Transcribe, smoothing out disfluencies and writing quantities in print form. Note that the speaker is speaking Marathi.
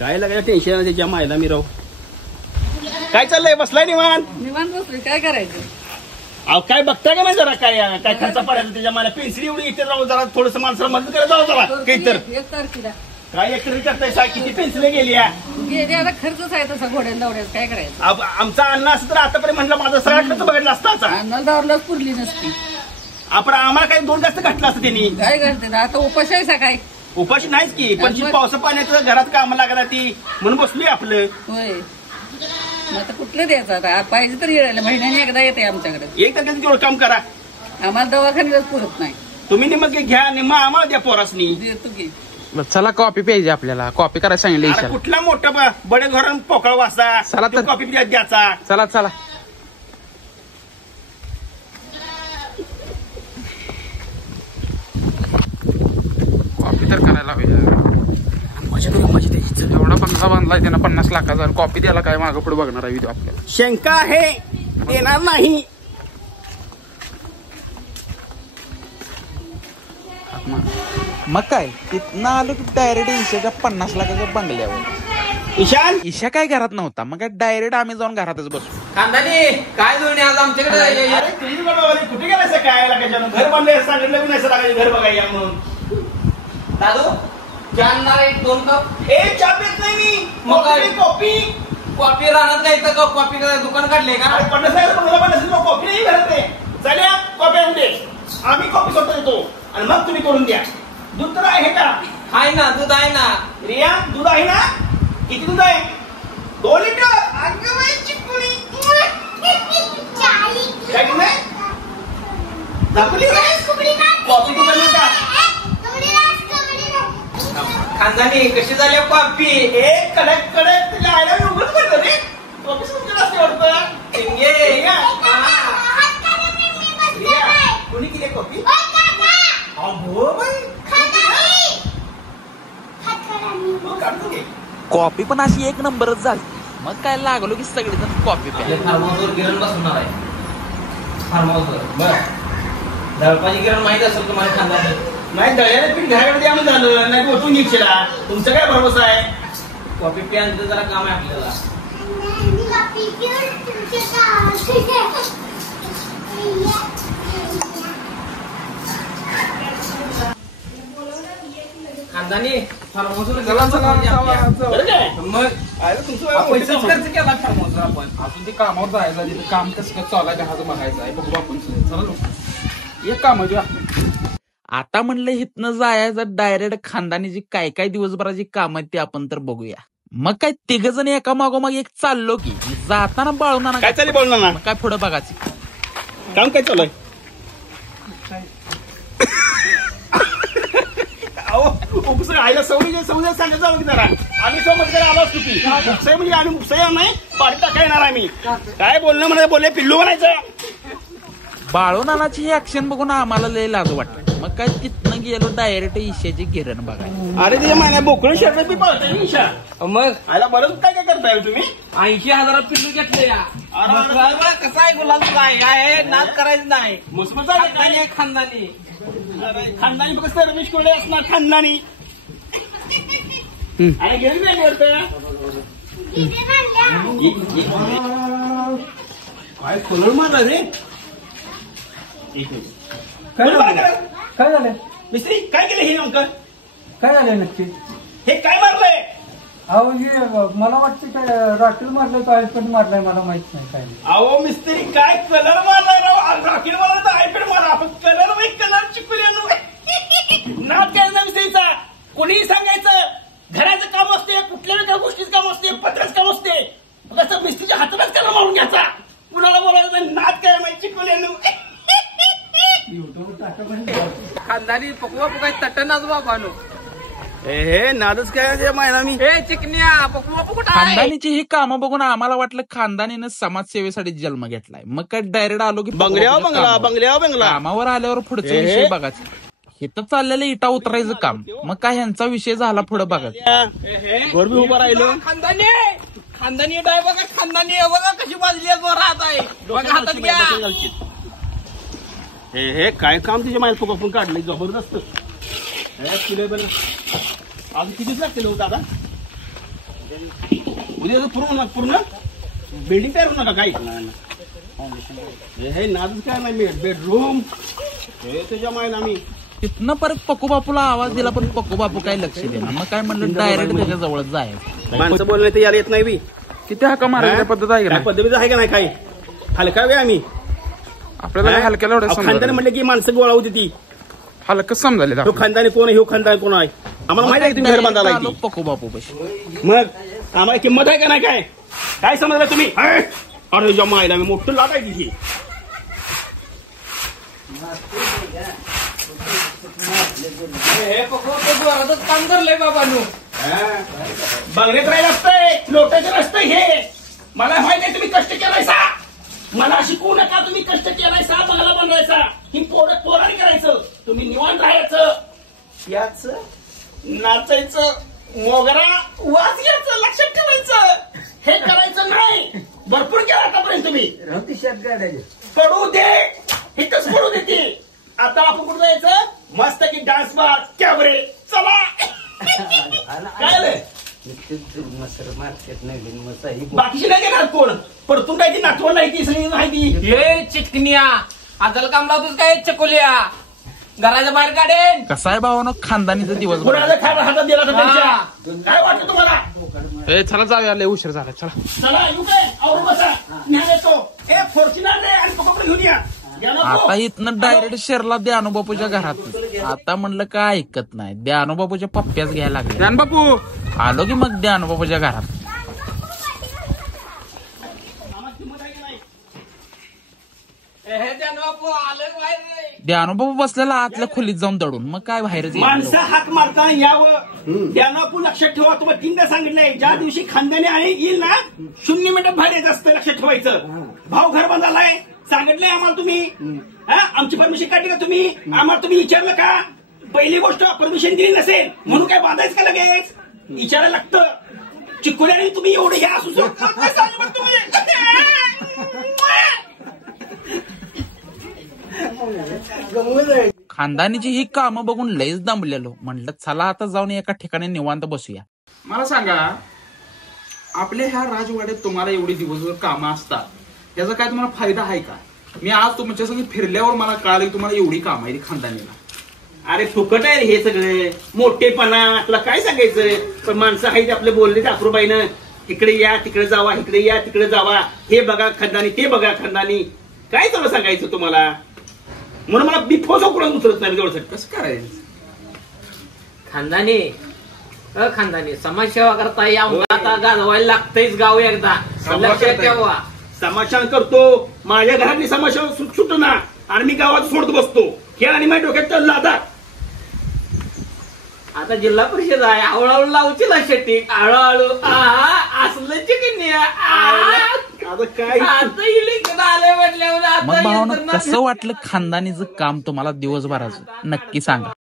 काय लागायचं टेन्शन त्याच्या मायला मी राव. काय चाललंय बसलाय निवांत बसलोय काय करायचं. अहो काय बघताय का नाही जरा काय काय खर्च पडायचा त्याच्या मला पेन्सिल एवढी इथे राहू जरा थोडस माणसाला मदत करत जाऊ जरा काही तर 1 तारखेला काय एकतरी करताय सा किती पेन्सिल गेली आता खर्चच आहे तसा घोड्या दौड्यात काय करायचं. आमचा अन्न असं तर आतापर्यंत म्हटलं माझा सगळा खर्च बघितला असता अन्नाला दावरलाच पुरली नसती. आपण आम्हाला काही 2 जास्त घातलं असतं त्यांनी. काय करते आता उपाशी आहे काय. उपाशी नाहीच की पण पावसा पाण्याचं घरात काम लागला ती म्हणून बसलोय आपलं. होय मग आता कुठलं द्यायचं आता पाहिजे तर येईल महिन्याने एकदा येते आमच्याकडे. एक तारखेचं तेवढं काम करा. आम्हाला दवाखान्यात पुरत नाही. तुम्ही निमक घ्या निम्मा आम्हाला द्या पोरासनी. देतो की चला कॉपी पाहिजे आपल्याला. कॉपी करायला सांगितलं. कुठला मोठा बडे घरून पोकळ वासा चला तर. कॉपी द्यायचा. चला चला कॉपी तर करायला एवढा बंगला बांधलाय त्यानं 50 लाखाचा. कॉपी द्यायला काय मागं पुढे बघणार आहे आपल्याला. शंका आहे देणार नाही. मग काय तिथनं आलो की डायरेक्ट ईशाच्या 50 लाखाच्या बंगल्यावर. ईशा काय घरात नव्हता मग काय डायरेक्ट आम्ही जाऊन घरातच बसलो. खानदानी काय जोडणी आज आमच्याकडे. अरे तुम्ही बरोबर कुठे गेलाय काय लागायचं घर बांधले सांगितलं की नाही लागायचं घर बघायला म्हणून. दादू जानणार 1-2 कप. ए चहा पित नाही मी. मग काय? कॉफी कॉफी राहणार काय तर कॉफी दुकान काढले का. 50 कॉफी नाही घरात नाही. चालेल कॉफी आणून दे. आम्ही कॉफी स्वतः देतो आणि मग तुम्ही करून द्या. दूध तर आहे का. आहे ना दूध आहे ना. रिया दूध आहे ना. किती दूध आहे. 2 लिटर. अगं बाई चिपकुली काय की नाही दाखवली कॉफी दुकान का. खानदानी कशी झाली कॉफी. एक कडक कडक तुला आयला उघड पडलं रे. कॉफी सुंदर असते वाटतं. कोणी केली कॉफी. कॉफी पण अशी 1 नंबरच झाली. मग काय लागलो की सगळेजण कॉफी प्या. फार्म हाऊसवर गिरण बसवणार आहे. फार्म हाऊसवर बरं दळपाची गिरण माहित असेल तुम्हाला. खानदानी नाही दळ्याला पीठ घराकडे आम्ही झालं नाही ओतून घेतला. तुमचं काय भरोसा आहे. कॉफी प्यायचं जरा काम आहे आपल्याला. खानदानी फार्म हाऊसवर मग पैसेच खर्च केला फार्म हाऊसवर आपण. अजून ते कामावर जायचं तिथे काम कसं चालू आहे घराचं बघायचं आहे. बघू आपण चला एक काम आता म्हणलं हिथनं जायचं डायरेक्ट खानदानीची काय काय दिवसभराची काम आहेत ते आपण तर बघूया. मग काय 3 जण एका मागोमाग एक चाललो की जाताना बाळूना काय चालली बोलणार ना. काय पुढे बघायचं काम काय चालू आहे. आईला सवय सांगायचं जाऊ की जरा. आम्ही समजकडे आलो असतो की उपसाई म्हणजे आम्ही उपसाई नाही पाणी टाका येणार आम्ही. काय बोलणं म्हणाय बोलले पिल्लू म्हणायचं. बाळूनानाची ही ऍक्शन बघून आम्हाला लय लाज वाटत. मग काय तिथनं गेलो डायरेक्ट ईशाची गिरण बघायला. अरे ते महिन्या बोकळ शर्ट बी पाळताय ना ईशा. मग आयला बरंच काय काय करताय तुम्ही. 80,000 पिल्लू घेतले या. कसा आहे गुलाल आहे नाद करायचं नाही. मुसमत खानदानी आहे खानदानी. खानदानी फक्त रमेश कोळे असणार खानदानी. आणि गेली नाही वाटतं. काय खोलून मारला रे. काय झालं मिस्त्री काय केलं हे अंकल. काय झालं नक्की. हे काय मारलंय. अहो मला वाटतं काय राकेल मारलं तर आयपॅड मारलाय मला माहित नाही काय. अहो मिस्त्री काय कलर मारलाय राव. रॉकेट मारला तर आयपॅड मारा. आपण कलर बाई कलर चिपकूया नाद काय ना मिस्त्रीचा. कोणीही सांगायचं घराचं काम असते कुठल्याही एका गोष्टीचं काम असते पत्राचं काम असते. कसं मिस्त्रीच्या हातालाच कलर मारून घ्यायचा. कुणाला बोलायचं नाद काय माहिती चिपकूया खानदानी पकवा पकाय तटनाच बाबानो. हे नादच काय माहिती मी. हे चिकन्या पकवा पकुट आहे. खानदानीची ही कामं बघून आम्हाला वाटलं खानदानीनं समाजसेवेसाठी जन्म घेतलाय. मग काय डायरेक्ट आलो की बंगल्या कामावर आल्यावर पुढचा विषय बघायचा. इथं चाललेलं इटा उतरायचं काम. मग काय ह्यांचा विषय झाला पुढे बघायचं. गोरबी उभा राहिलो. खानदानी खानदानी डाय बघा. खानदानी बघा कशी बाजली राहत आहे. बघा हातात घ्या. हे काय काम तिच्या माहिती आपण काढलंय जबरदस्त. अजून कितीच लागतील दादा. उद्या पूर्ण बिल्डिंग तयार होणार का काही हे नादच काय नाही बेडरूम हे त्याच्या मायला आम्ही तिथनं परत पक्कू बापूला आवाज दिला पण पक्कू बापू काही लक्ष देणार मग काय म्हणलं डायरेक्ट त्याच्या जवळच जायचं माणसं बोलणे तर याला येत नाही बी किती हाका मारायची पद्धत आहे काय पद्धतीचं आहे का नाही काही हलका वे आम्ही आपल्याला हलक्याला खानदानी म्हटलं की माणसं गोळा होती ती हलकं समजायला तो खानदानी कोण आहे ह्यो खानदानी कोण आहे आम्हाला माहिती आहे तुम्ही घर बांधायला आहे ती. पक्कू बापू बस मग आम्हाला किंमत आहे का नाही काय समजलं तुम्ही अरे जमा आहे आम्ही मोठं लाट आहे तिथे काम करलंय बाबांनो बंगल्यात राहिलं असतंय लोटांचं असतंय हे मला माहिती आहे तुम्ही कष्ट केलायसा मला शिकवू नका तुम्ही कष्ट केलायसा बंगला बनवायचा ही पोराने करायचं तुम्ही निवांत राहायचं याच नाचायचं मोगरा वाज घ्यायचं लक्षात ठेवायचं हे करायचं नाही भरपूर केलं आतापर्यंत तुम्ही पडू दे इथंच पडू देते आता आपण कुठं जायचं मस्त की डान्स बार कॅबरे चला काय बाकीची नाही देणार कोण परतून काय ती नाटवण नाही ती सगळी माहिती हे चिकनिया आजल काम लावतोस काय चकोलिया घराच्या बाहेर काढेन कसा आहे भावानं खानदानीचा दिवस कोणाला खायला हातात दिला तर त्यांच्या काय वाटतं तुम्हाला चला जाऊया लय उशीर झाला चला चला येऊ काय आवरून बसा न्याय येतो ए फॉर्च्युनर रे आणि पकडून घेऊन या आता इथनं डायरेक्ट शेरला द्यानुबापूच्या घरात आता म्हणलं काय ऐकत नाही द्यानुबापूच्या पप्प्याच घ्यायला लागले ज्ञानबापू आलो की मग द्यानुबापूच्या घरात द्यानुबापू बसलेला आतल्या खोलीत जाऊन दडून मग काय बाहेरच माणसं हाक मारताना यावं त्यांना आपण लक्षात ठेवा तुम्हाला तीनदा सांगितलंय ज्या दिवशी खानदानी आहे येईल ना 0 मिनिटात बाहेर यायचं असतं लक्षात ठेवायचं भाऊ घर बांधायलाय सांगितलंय आम्हाला तुम्ही आमची परमिशन काढली का तुम्ही आम्हाला तुम्ही विचारलं का पहिली गोष्ट परमिशन दिली नसेल म्हणून काय बांधायचं का लगेच विचारायला लागतं चिकोल्याने तुम्ही एवढं हे असू खानदानीची ही कामं बघून लयच दमलेलो म्हणलं चला आता जाऊन एका ठिकाणी निवांत बसूया मला सांगा आपल्या ह्या राजवाड्यात तुम्हाला एवढी दिवसभर कामं असतात याचा काय तुम्हाला फायदा आहे का मी आज तुमच्या संग फिरल्यावर मला कळालं की तुम्हाला एवढी काम आहे खानदानीला अरे फुकट आहे हे सगळे मोठेपणा तुला काय सांगायचं पण माणसं आहेत आपले बोलले अप्रूबाईनं इकडे या तिकडे जावा इकडे या तिकडे जावा हे बघा खानदानी ते बघा खानदानी काय चालू सांगायचं तुम्हाला म्हणून मला बिफोजो कुठं उचलत नाही जवळसाठी कसं करायचं खानदानी खानदानी समाजसेवा करता या आता गाजवायला लागतंयच गाव एकदा लक्षात ठेवा समाजसेवा करतो माझ्या घरातली समाजसेवा सुटना आणि मी गावात सोडत बसतो हे आणि माझ्या डोक्यात चाललं आता जिल्हा परिषद आहे हळूहळू लावची ना शेट्टी हळूहळू असलं चिकन आता काय आता इलेक्शन आले म्हटल्यावर मग भावानं कसं वाटलं खानदानीचं काम तुम्हाला दिवसभराचं नक्की सांगा.